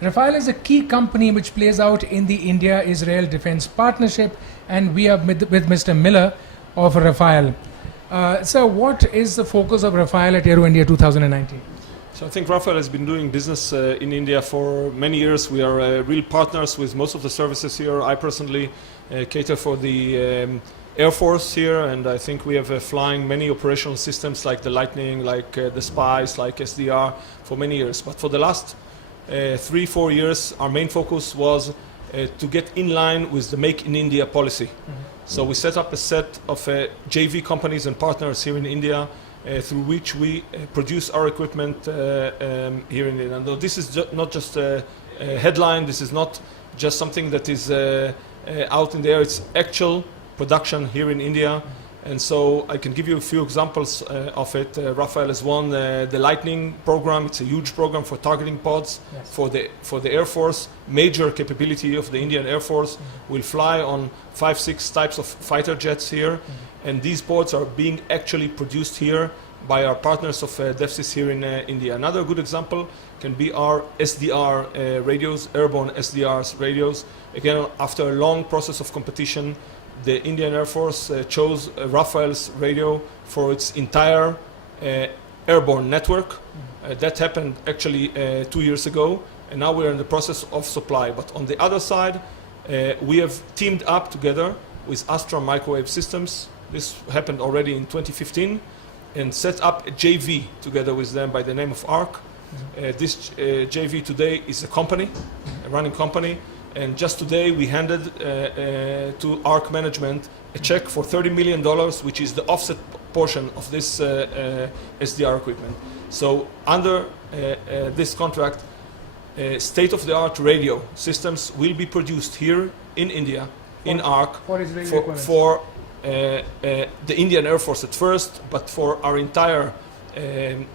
Rafael is a key company which plays out in the India-Israel defense partnership, and we are with Mr. Miller of Rafael. So what is the focus of Rafael at Aero India 2019? So I think Rafael has been doing business in India for many years. We are real partners with most of the services here. I personally cater for the Air Force here, and I think we have flying many operational systems like the Lightning, like the Spice, like SDR for many years. But for the last 3-4 years, our main focus was to get in line with the Make in India policy. Mm-hmm. So we set up a set of JV companies and partners here in India through which we produce our equipment here in India. And though this is not just a headline, this is not just something that is out in the air, it's actual production here in India. And so I can give you a few examples of it. Rafael has won the Lightning program. It's a huge program for targeting pods. Yes. for the Air Force. Major capability of the Indian Air Force. Mm-hmm. Will fly on 5-6 types of fighter jets here. Mm-hmm. And these pods are being actually produced here by our partners of DEFCIS here in India. Another good example can be our SDR radios, airborne SDR radios. Again, after a long process of competition, the Indian Air Force chose Rafael's radio for its entire airborne network. That happened actually 2 years ago, and now we're in the process of supply. But on the other side, we have teamed up together with Astra Microwave Systems. This happened already in 2015, and set up a JV together with them by the name of ARC. This JV today is a company, a running company. And just today we handed to ARC management a check for $30 million, which is the offset portion of this SDR equipment. So under this contract, state-of-the-art radio systems will be produced here in India, in ARC, for the Indian Air Force at first, but for our entire,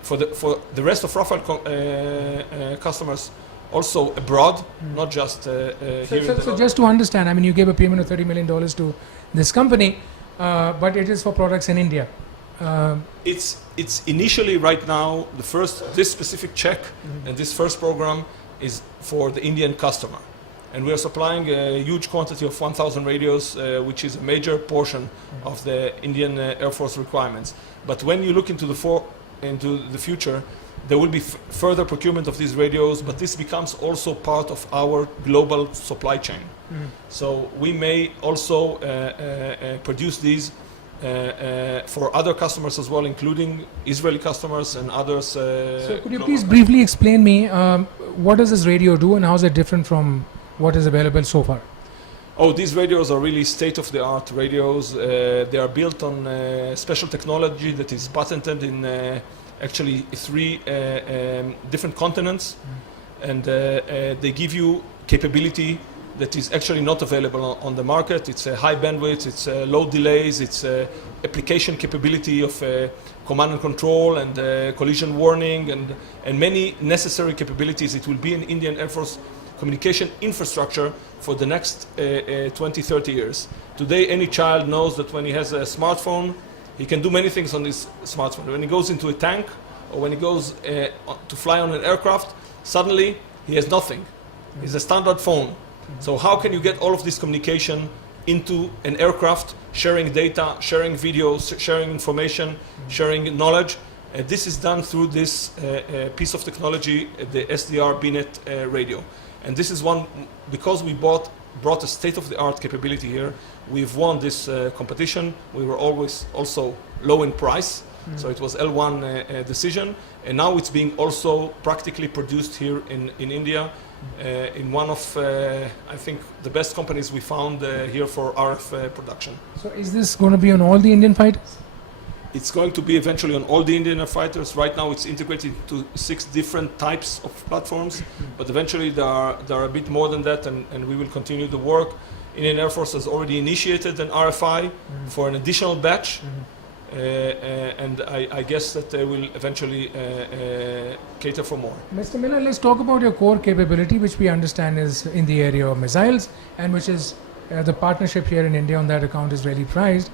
for the rest of Rafael customers, also abroad, not just here. So just to understand, I mean, you gave a payment of $30 million to this company, but it is for products in India. It's initially right now this specific check and this first program is for the Indian customer, and we are supplying a huge quantity of 1,000 radios, which is a major portion of the Indian Air Force requirements. But when you look into the future, there will be further procurement of these radios, but this becomes also part of our global supply chain. Mm-hmm. So we may also produce these for other customers as well, including Israeli customers and others. So could you please briefly explain me what does this radio do and how is it different from what is available so far? Oh, these radios are really state-of-the-art radios. They are built on special technology that is patented in actually 3 different continents, and they give you capability that is actually not available on the market. It's a high bandwidth, it's low delays, it's application capability of command and control and collision warning and many necessary capabilities. It will be an Indian Air Force communication infrastructure for the next 20-30 years. Today, any child knows that when he has a smartphone, he can do many things on this smartphone. When he goes into a tank or when he goes to fly on an aircraft, suddenly he has nothing. It's a standard phone. So how can you get all of this communication into an aircraft, sharing data, sharing videos, sharing information, sharing knowledge? This is done through this piece of technology, the SDR BNet radio. And this is one, because we brought a state-of-the-art capability here, we've won this competition. We were always also low in price, so it was L1 decision, and now it's being also practically produced here in India, in one of, I think, the best companies we found here for RF production. So is this going to be on all the Indian fighters? It's going to be eventually on all the Indian fighters. Right now it's integrated to 6 different types of platforms, but eventually there are a bit more than that, and we will continue the work. Indian Air Force has already initiated an RFI for an additional batch, and I guess that they will eventually cater for more. Mr. Miller, let's talk about your core capability, which we understand is in the area of missiles, and which is the partnership here in India on that account is really prized.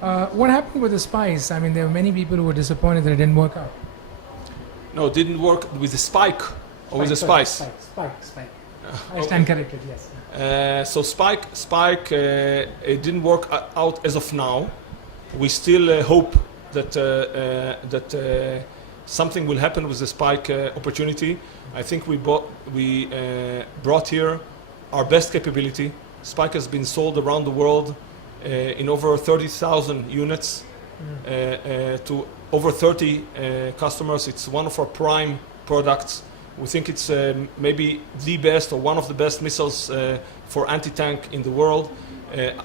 What happened with the Spice? I mean, there were many people who were disappointed that it didn't work out. No, it didn't work with the Spike. Or with a Sorry, spice? Spike. I stand corrected, yes. So Spike, it didn't work out as of now. We still hope that something will happen with the Spike opportunity. I think we brought here our best capability. Spike has been sold around the world in over 30,000 units to over 30 customers. It's one of our prime products. We think it's maybe the best or one of the best missiles for anti-tank in the world.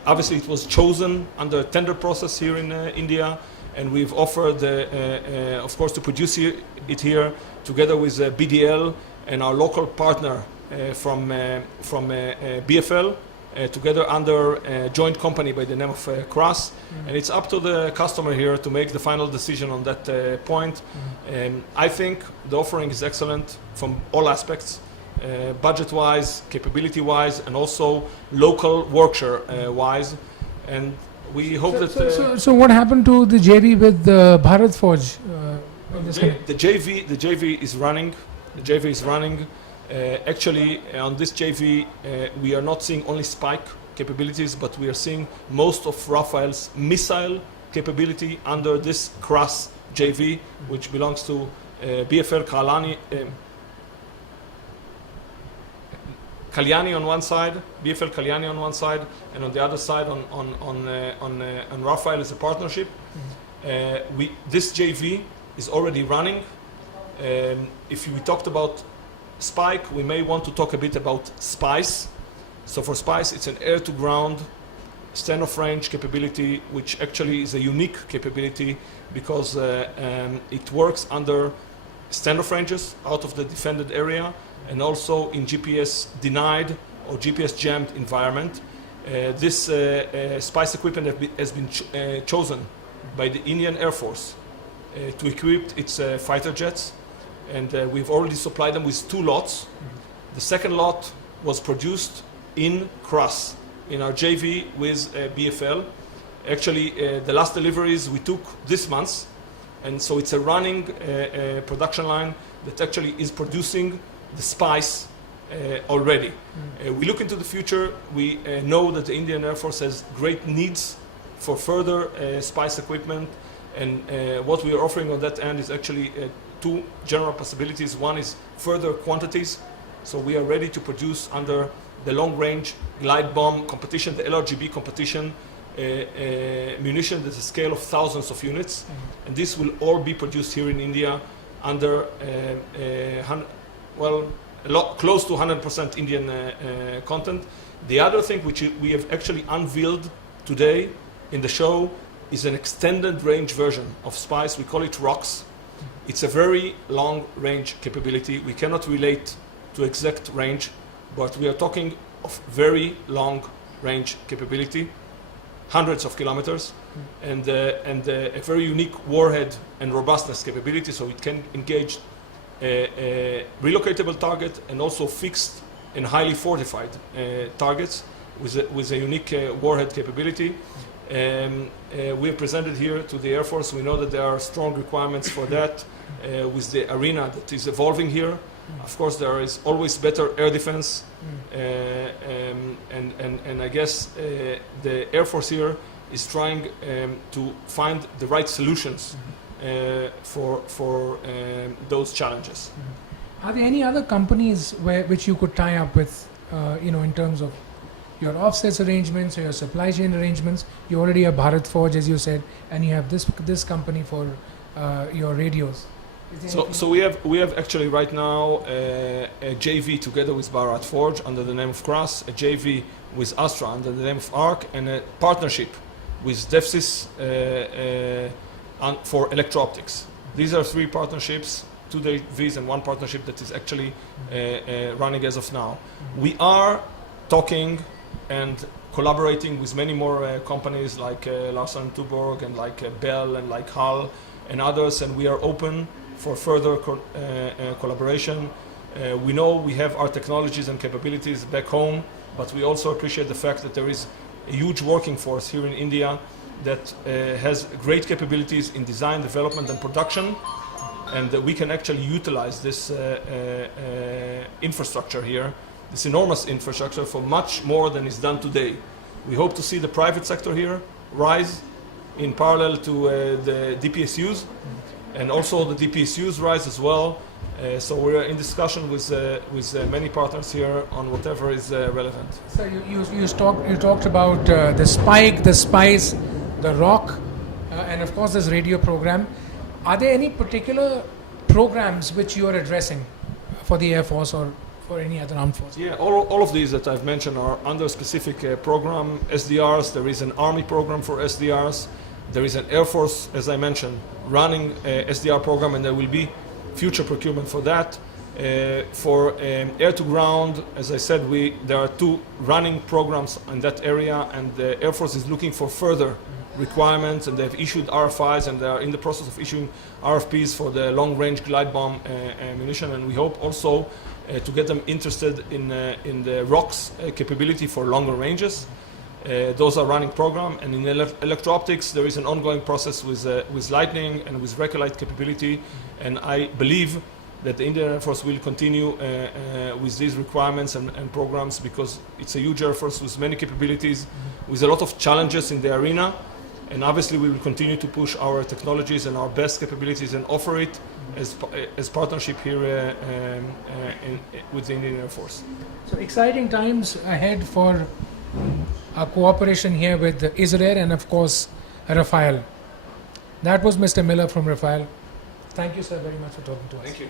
Obviously, it was chosen under a tender process here in India, and we've offered, of course, to produce it here together with BDL and our local partner from BFL, together under a joint company by the name of Kras. And it's up to the customer here to make the final decision on that point. I think the offering is excellent from all aspects, budget-wise, capability-wise, and also local workshare-wise. And we hope So what happened to the JV with Bharat Forge? The JV is running. The JV is running. Actually, on this JV, we are not seeing only Spike capabilities, but we are seeing most of Rafael's missile capability under this Kras JV, which belongs to BFL Kalyani on one side, BFL Kalyani on one side, and on the other side on Rafael is a partnership. This JV is already running. If we talked about Spike, we may want to talk a bit about Spice. So for Spice, it's an air-to-ground stand-of-range capability, which actually is a unique capability because it works under stand-off ranges out of the defended area and also in GPS denied or GPS jammed environment. This Spice equipment has been chosen by the Indian Air Force to equip its fighter jets, and we've already supplied them with 2 lots. The second lot was produced in Kras, in our JV with BFL. Actually, the last deliveries we took this month, and so it's a running production line that actually is producing the Spice already. We look into the future. We know that the Indian Air Force has great needs for further Spice equipment, and what we are offering on that end is actually 2 general possibilities. One is further quantities, so we are ready to produce under the long-range glide bomb competition, the LRGB competition, munition at a scale of thousands of units, and this will all be produced here in India under close to 100% Indian content. The other thing which we have actually unveiled today in the show is an extended range version of Spice. We call it ROX. It's a very long range capability. We cannot relate to exact range, but we are talking of very long range capability, hundreds of kilometers, and a very unique warhead and robustness capability, so it can engage a relocatable target and also fixed and highly fortified targets with a unique warhead capability. We have presented here to the Air Force. We know that there are strong requirements for that with the arena that is evolving here. Of course, there is always better air defense, and I guess the Air Force here is trying to find the right solutions for those challenges. Are there any other companies which you could tie up with, in terms of your offsets arrangements or your supply chain arrangements? You already have Bharat Forge, as you said, and you have this company for your radios. So we have actually right now a JV together with Bharat Forge under the name of Kras, a JV with Astra under the name of ARC, and a partnership with DEFSIS for electro-optics. These are 3 partnerships, 2 JVs and 1 partnership that is actually running as of now. We are talking and collaborating with many more companies like Larsen & Toubro and like Bell and like HAL and others, and we are open for further collaboration. We know we have our technologies and capabilities back home, but we also appreciate the fact that there is a huge working force here in India that has great capabilities in design, development, and production. and that we can actually utilize this infrastructure here, this enormous infrastructure, for much more than is done today. We hope to see the private sector here rise in parallel to the DPSUs, and also the DPSUs rise as well. So we're in discussion with many partners here on whatever is relevant. So you talked about the Spike, the Spice, the Rock, and of course this radio program. Are there any particular programs which you are addressing for the Air Force or for any other armed force? Yeah, all of these that I've mentioned are under a specific program, SDRs. There is an Army program for SDRs. There is an Air Force, as I mentioned, running a SDR program, and there will be future procurement for that. For air to ground, as I said, there are 2 running programs in that area, and the Air Force is looking for further requirements, and they've issued RFIs, and they are in the process of issuing RFPs for the long-range glide bomb ammunition, and we hope also to get them interested in the ROCKS capability for longer ranges. Those are running program, and in electro-optics there is an ongoing process with Lightning and with Recalite capability, and I believe that the Indian Air Force will continue with these requirements and programs, because it's a huge Air Force with many capabilities, with a lot of challenges in the arena, and obviously we will continue to push our technologies and our best capabilities and offer it as partnership here with the Indian Air Force. So exciting times ahead for our cooperation here with Israel and of course Rafael. That was Mr. Miller from Rafael. Thank you, sir, very much for talking to us. Thank you.